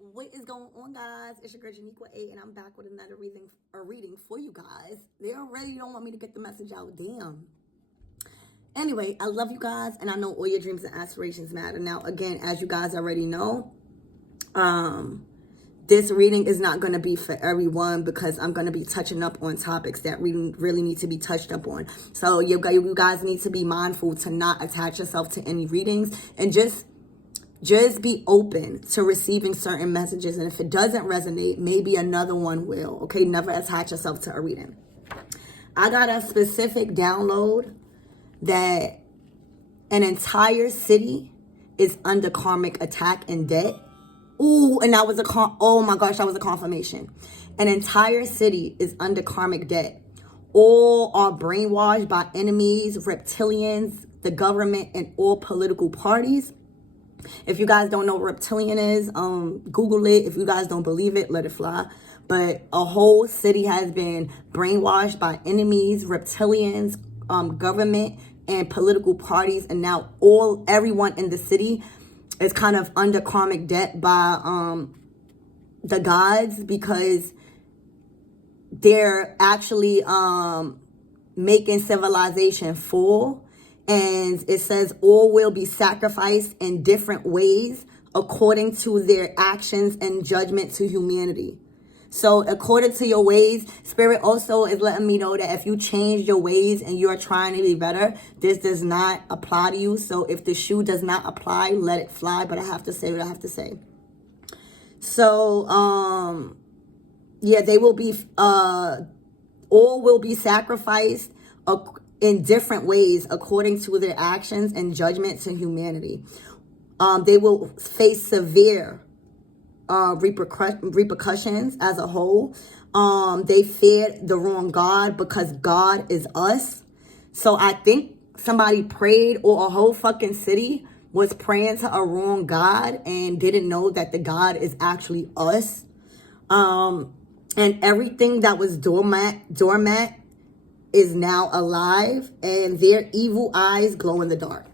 What is going on, guys? It's your girl Janiqua A, and I'm back with another reading for you guys. They already don't want me to get the message out. Damn. Anyway, I love you guys, and I know all your dreams and aspirations matter. Now, again, as you guys already know, this reading is not going to be for everyone because I'm going to be touching up on topics that really need to be touched up on. So you guys need to be mindful to not attach yourself to any readings and just be open to receiving certain messages. And if it doesn't resonate, maybe another one will. Okay, never attach yourself to a reading. I got a specific download that an entire city is under karmic attack and debt. Ooh, and that was oh my gosh, that was a confirmation. An entire city is under karmic debt. All are brainwashed by enemies, reptilians, the government, and all political parties. If you guys don't know what reptilian is, Google it. If you guys don't believe it, let it fly. But a whole city has been brainwashed by enemies, reptilians, government, and political parties. And now everyone in the city is kind of under karmic debt by the gods because they're actually making civilization fall. And it says all will be sacrificed in different ways according to their actions and judgment to humanity. So according to your ways, Spirit also is letting me know that if you change your ways and you're trying to be better, this does not apply to you. So if the shoe does not apply, let it fly. But I have to say what I have to say. So, yeah, they will be, all will be sacrificed in different ways according to their actions and judgment to humanity. They will face severe repercussions as a whole. They feared the wrong God because God is us. So I think somebody prayed, or a whole fucking city was praying to a wrong God and didn't know that the God is actually us. And everything that was dormant is now alive, and their evil eyes glow in the dark.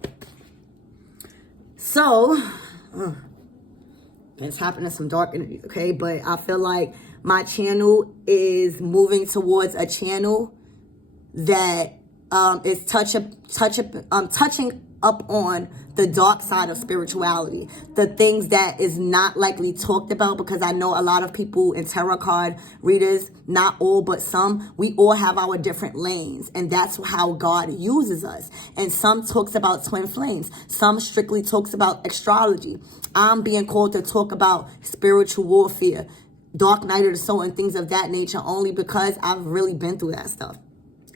So, it's happening some dark energies, okay? But I feel like my channel is moving towards a channel that is touching up on the dark side of spirituality, the things that is not likely talked about, because I know a lot of people in tarot card readers, not all but some, we all have our different lanes, and that's how God uses us. And some talks about twin flames, some strictly talks about astrology. I'm being called to talk about spiritual warfare, dark night of the soul, and things of that nature, only because I've really been through that stuff.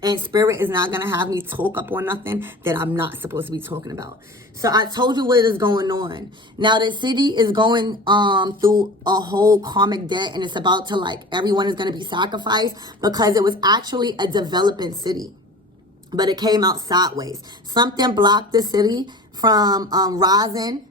And Spirit is not going to have me talk up on nothing that I'm not supposed to be talking about. So I told you what is going on. Now the city is going through a whole karmic debt, and it's about to, like, everyone is going to be sacrificed because it was actually a developing city. But it came out sideways. Something blocked the city from rising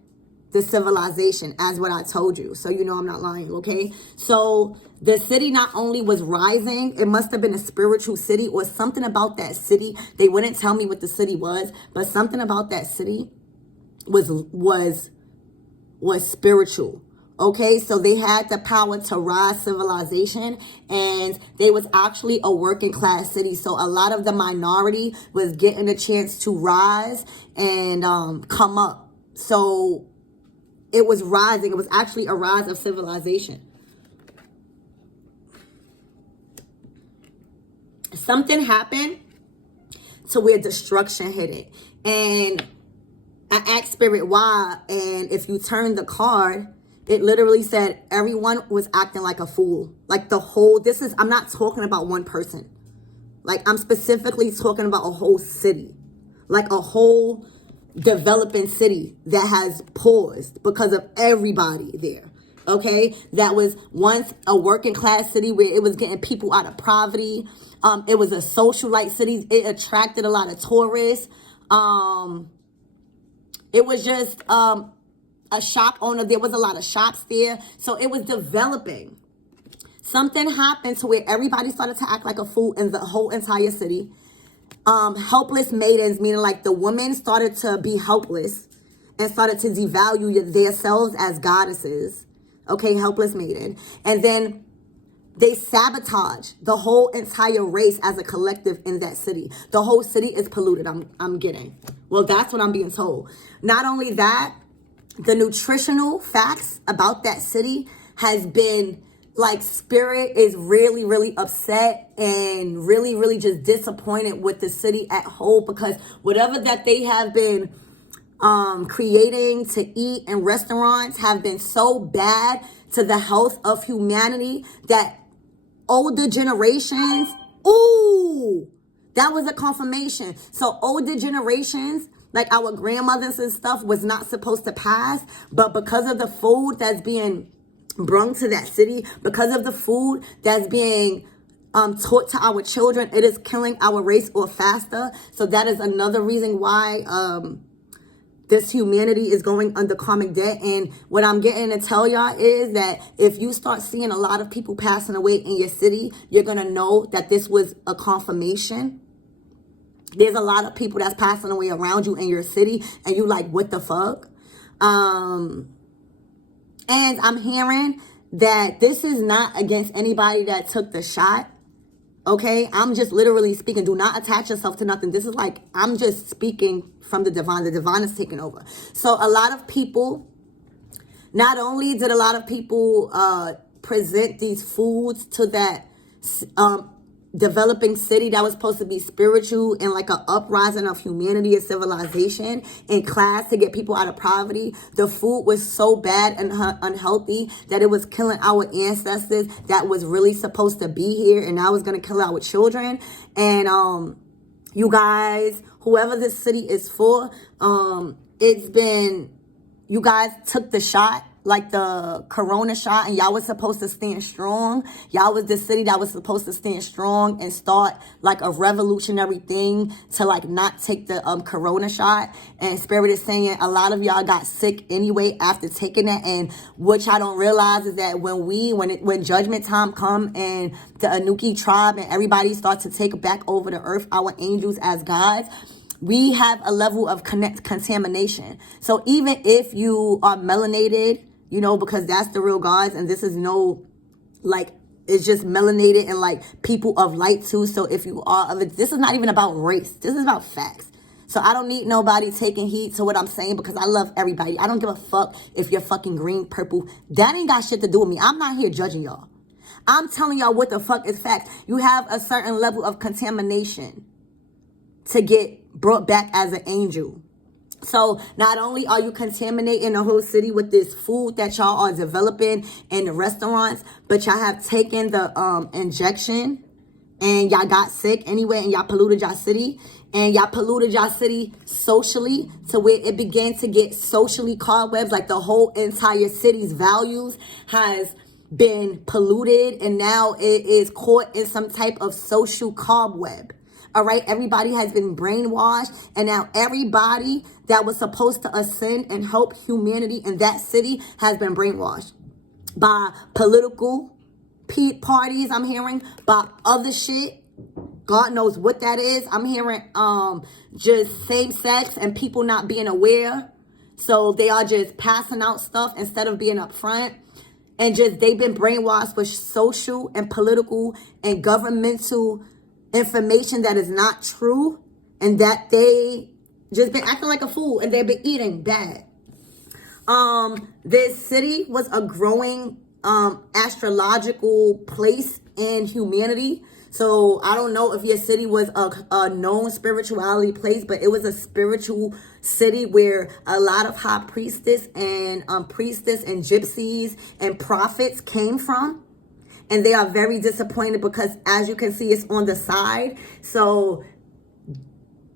the civilization, as what I told you. So you know I'm not lying, okay? So the city not only was rising, it must have been a spiritual city or something about that city. They wouldn't tell me what the city was, but something about that city was spiritual. Okay, so they had the power to rise civilization, and they was actually a working class city. So a lot of the minority was getting a chance to rise and come up. So it was rising. It was actually a rise of civilization. Something happened to where destruction hit it. And I asked Spirit why. And if you turn the card, it literally said everyone was acting like a fool. Like I'm not talking about one person. Like, I'm specifically talking about a whole city. Like a whole developing city that has paused because of everybody there. Okay, that was once a working class city where it was getting people out of poverty. It was a socialite city. It attracted a lot of tourists. It was just a shop owner. There was a lot of shops there, so it was developing. Something happened to where everybody started to act like a fool in the whole entire city. Helpless maidens, meaning like the women started to be helpless and started to devalue themselves as goddesses. Okay, helpless maiden. And then they sabotage the whole entire race as a collective in that city. The whole city is polluted. I'm getting. Well, that's what I'm being told. Not only that, the nutritional facts about that city has been like, spirit is really, really upset and really, really just disappointed with the city at whole, because whatever that they have been creating to eat in restaurants have been so bad to the health of humanity that older generations, ooh, that was a confirmation. So older generations, like our grandmothers and stuff, was not supposed to pass, but because of the food that's being brung to that city, because of the food that's being taught to our children, it is killing our race or faster. So that is another reason why this humanity is going under karmic debt. And what I'm getting to tell y'all is that if you start seeing a lot of people passing away in your city, you're going to know that this was a confirmation. There's a lot of people that's passing away around you in your city, and you like, what the fuck? And I'm hearing that this is not against anybody that took the shot. Okay, I'm just literally speaking. Do not attach yourself to nothing. This is like, I'm just speaking from the divine. The divine is taking over. So a lot of people, not only did a lot of people present these foods to that developing city that was supposed to be spiritual and like an uprising of humanity and civilization and class to get people out of poverty, the food was so bad and unhealthy that it was killing our ancestors that was really supposed to be here, and now it's going to kill our children. And you guys, whoever this city is for, it's been, you guys took the shot, like the corona shot, and y'all was supposed to stand strong. Y'all was the city that was supposed to stand strong and start like a revolutionary thing to like not take the corona shot. And Spirit is saying a lot of y'all got sick anyway after taking that. And what y'all don't realize is that when judgment time come and the Anuki tribe and everybody starts to take back over the earth, our angels as gods, we have a level of contamination. So even if you are melanated, you know, because that's the real gods, and this is no, like, it's just melanated and like people of light too. So if you are of it, this is not even about race. This is about facts. So I don't need nobody taking heed to what I'm saying, because I love everybody. I don't give a fuck if you're fucking green, purple. That ain't got shit to do with me. I'm not here judging y'all. I'm telling y'all what the fuck is facts. You have a certain level of contamination to get brought back as an angel. So not only are you contaminating the whole city with this food that y'all are developing in the restaurants, but y'all have taken the injection and y'all got sick anyway, and y'all polluted y'all city. And y'all polluted y'all city socially to where it began to get socially cobwebs. Like the whole entire city's values has been polluted, and now it is caught in some type of social cobweb. All right, everybody has been brainwashed, and now everybody that was supposed to ascend and help humanity in that city has been brainwashed by political parties. I'm hearing by other shit. God knows what that is. I'm hearing just same sex and people not being aware. So they are just passing out stuff instead of being upfront. And just they've been brainwashed with social and political and governmental information that is not true, and that they just been acting like a fool, and they've been eating bad. This city was a growing astrological place in humanity. So I don't know if your city was a known spirituality place, but it was a spiritual city where a lot of high priestess and gypsies and prophets came from. And they are very disappointed because, as you can see, it's on the side. So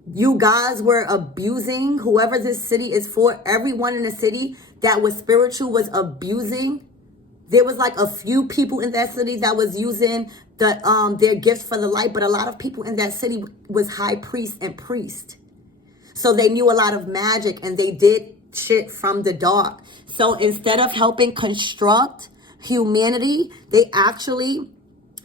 you guys were abusing whoever this city is for. Everyone in the city that was spiritual was abusing. There was like a few people in that city that was using their gifts for the light. But a lot of people in that city was high priest and priest. So they knew a lot of magic, and they did shit from the dark. So instead of helping construct humanity, they actually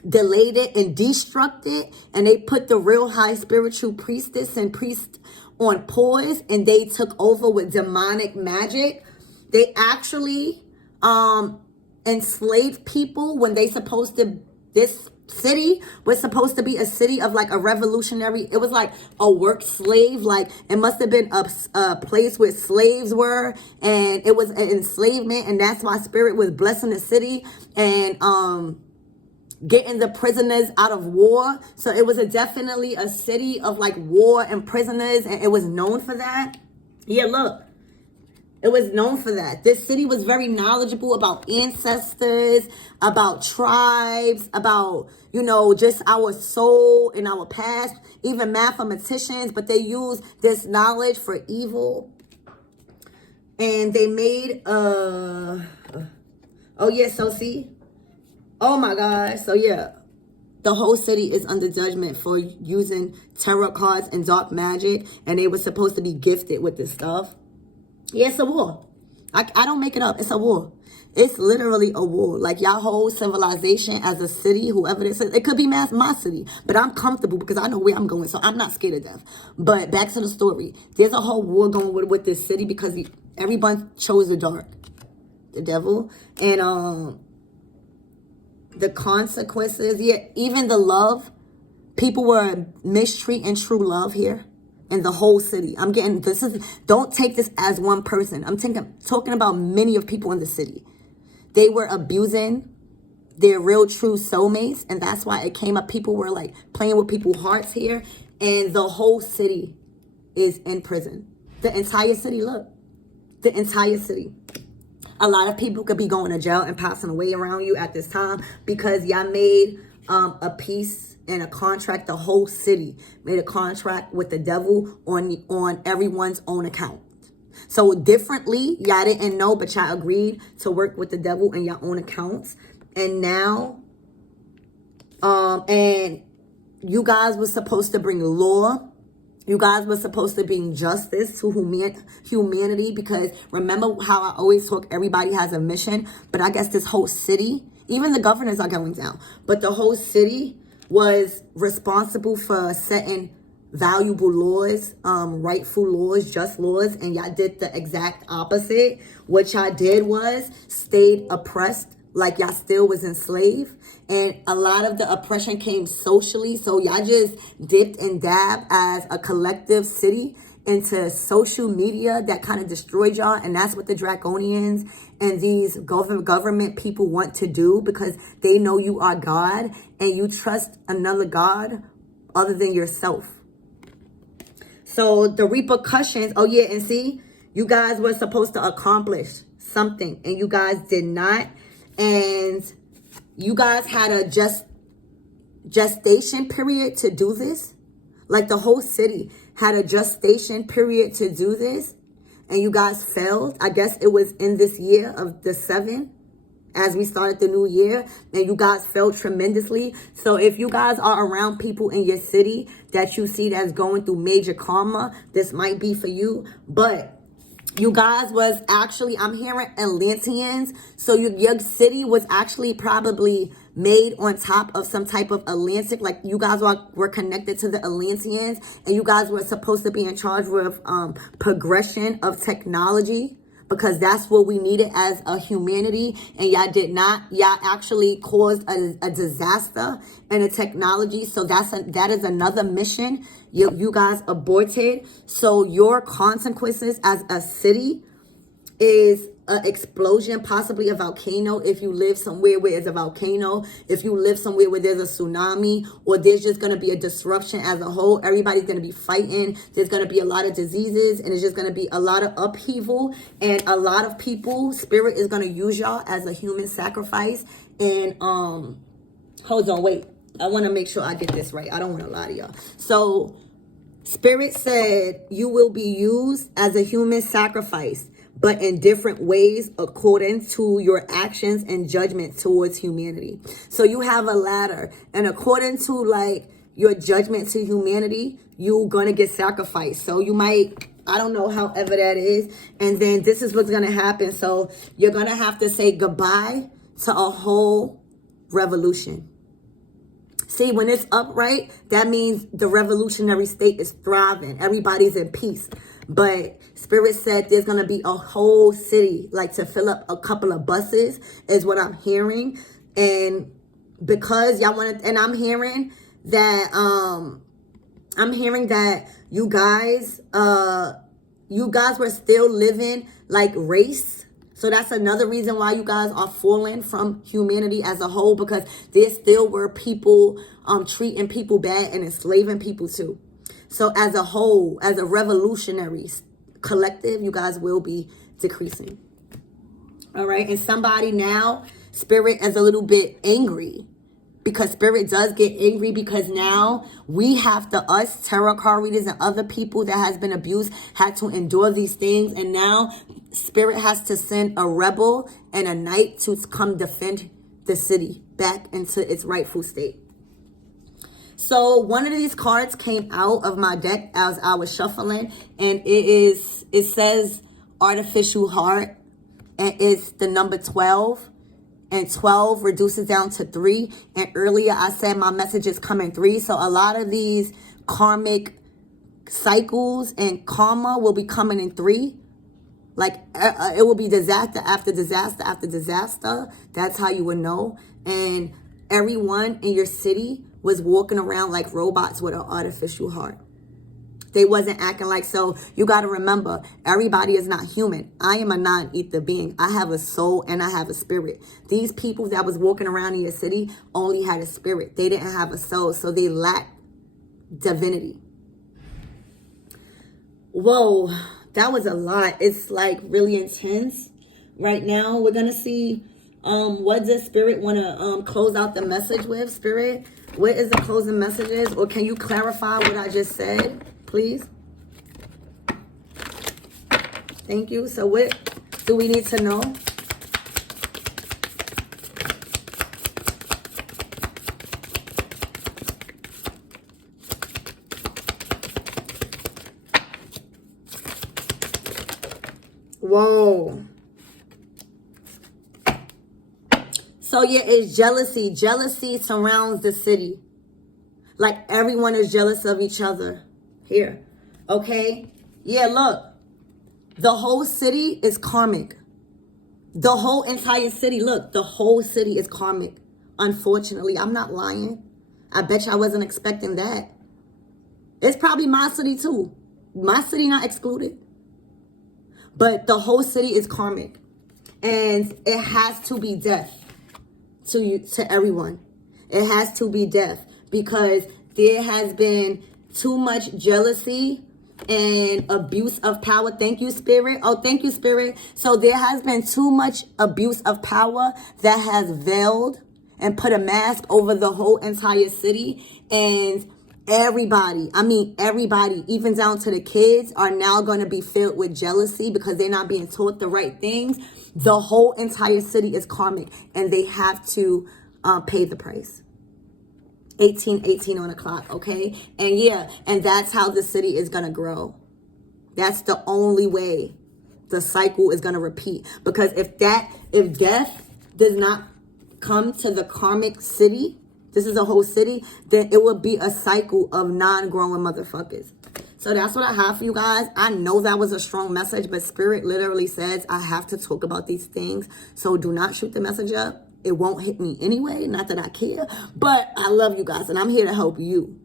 delayed it and destructed it, and they put the real high spiritual priestess and priest on pause, and they took over with demonic magic. They actually enslaved people when they supposed to, this city was supposed to be a city of like a revolutionary, it was like a work slave, like it must have been a place where slaves were, and it was an enslavement, and that's why Spirit was blessing the city and getting the prisoners out of war. So it was definitely a city of like war and prisoners, and it was known for that. Yeah, look. It was known for that. This city was very knowledgeable about ancestors, about tribes, about, you know, just our soul and our past, even mathematicians, but they used this knowledge for evil. And they made, oh yeah, so see, oh my God, so yeah. The whole city is under judgment for using tarot cards and dark magic, and they were supposed to be gifted with this stuff. Yeah, it's a war. I don't make it up. It's a war. It's literally a war. Like y'all whole civilization as a city, whoever this is, it could be my city, but I'm comfortable because I know where I'm going, so I'm not scared of death. But back to the story. There's a whole war going with this city because everyone chose the dark, the devil, and the consequences. Yeah, even the love. People were mistreating true love here. In the whole city. Don't take this as one person. I'm talking about many of people in the city. They were abusing their real true soulmates, and that's why it came up. People were like playing with people's hearts here, and the whole city is in prison. The entire city, look. The entire city. A lot of people could be going to jail and passing away around you at this time because y'all made a peace and a contract. The whole city made a contract with the devil on everyone's own account. So differently, y'all didn't know, but y'all agreed to work with the devil in your own accounts. And now, and you guys were supposed to bring law. You guys were supposed to bring justice to humanity, because remember how I always talk, everybody has a mission, but I guess this whole city, even the governors are going down, but the whole city was responsible for setting valuable laws, rightful laws, just laws, and y'all did the exact opposite. What y'all did was stayed oppressed, like y'all still was enslaved, and a lot of the oppression came socially, so y'all just dipped and dabbed as a collective city into social media that kind of destroyed y'all, and that's what the draconians and these government people want to do, because they know you are God and you trust another God other than yourself. So the repercussions, oh yeah, and see, you guys were supposed to accomplish something and you guys did not, and you guys had a gestation period to do this. Like the whole city had a gestation period to do this, and you guys failed. I guess it was in this year of the 7, as we started the new year, and you guys failed tremendously. So if you guys are around people in your city that you see that's going through major karma, this might be for you. But you guys was actually, I'm hearing Atlanteans. So your city was actually probably made on top of some type of Atlantic. Like you guys were connected to the Atlanteans, and you guys were supposed to be in charge with progression of technology, because that's what we needed as a humanity, and y'all did not. Y'all actually caused a disaster in the technology, so that is another mission you guys aborted. So your consequences as a city is an explosion, possibly a volcano, if you live somewhere where it's a volcano, if you live somewhere where there's a tsunami, or there's just going to be a disruption as a whole. Everybody's going to be fighting. There's going to be a lot of diseases, and it's just going to be a lot of upheaval, and a lot of people, Spirit is going to use y'all as a human sacrifice. And hold on, wait, I want to make sure I get this right. I don't want to lie to y'all. So Spirit said you will be used as a human sacrifice, but in different ways according to your actions and judgment towards humanity. So you have a ladder, and according to like your judgment to humanity, you're gonna get sacrificed. So you might, I don't know, however that is, and then this is what's gonna happen. So you're gonna have to say goodbye to a whole revolution. See, when it's upright, that means the revolutionary state is thriving. Everybody's in peace. But Spirit said there's going to be a whole city, like to fill up a couple of buses is what I'm hearing. And because y'all want to, and I'm hearing that you guys were still living like race. So that's another reason why you guys are falling from humanity as a whole, because there still were people treating people bad and enslaving people too. So as a whole, as a revolutionary collective, you guys will be decreasing. All right. And somebody now, Spirit is a little bit angry, because Spirit does get angry because now we have to, us tarot card readers and other people that has been abused, had to endure these things. And now Spirit has to send a rebel and a knight to come defend the city back into its rightful state. So one of these cards came out of my deck as I was shuffling, and it says artificial heart, and it's the number 12. And 12 reduces down to 3. And earlier I said my messages come in 3. So a lot of these karmic cycles and karma will be coming in 3. Like it will be disaster after disaster after disaster. That's how you would know. And everyone in your city was walking around like robots with an artificial heart. They wasn't acting like, so you got to remember, everybody is not human. I am a non-ether being. I have a soul and I have a spirit. These people that was walking around in your city only had a spirit. They didn't have a soul, so they lacked divinity. Whoa, that was a lot. It's like really intense. Right now, we're going to see what does Spirit want to close out the message with. Spirit, what is the closing messages? Or can you clarify what I just said, please? Thank you. So what do we need to know? Whoa. So yeah, it's jealousy. Jealousy surrounds the city. Like everyone is jealous of each other here. Okay? Yeah, look. The whole city is karmic. The whole entire city, look, the whole city is karmic. Unfortunately, I'm not lying. I bet you I wasn't expecting that. It's probably my city too. My city not excluded. But the whole city is karmic. And it has to be death to you, to everyone. It has to be death because there has been too much jealousy and abuse of power. Thank you, Spirit. Oh, thank you, Spirit. So there has been too much abuse of power that has veiled and put a mask over the whole entire city. And everybody, I mean everybody, even down to the kids, are now going to be filled with jealousy because they're not being taught the right things. The whole entire city is karmic and they have to pay the price. 18 on the clock, okay? And yeah, and that's how the city is going to grow. That's the only way the cycle is going to repeat. Because if death does not come to the karmic city, this is a whole city, then it will be a cycle of non-growing motherfuckers. So that's what I have for you guys. I know that was a strong message, but Spirit literally says I have to talk about these things. So do not shoot the message up. It won't hit me anyway. Not that I care, but I love you guys and I'm here to help you.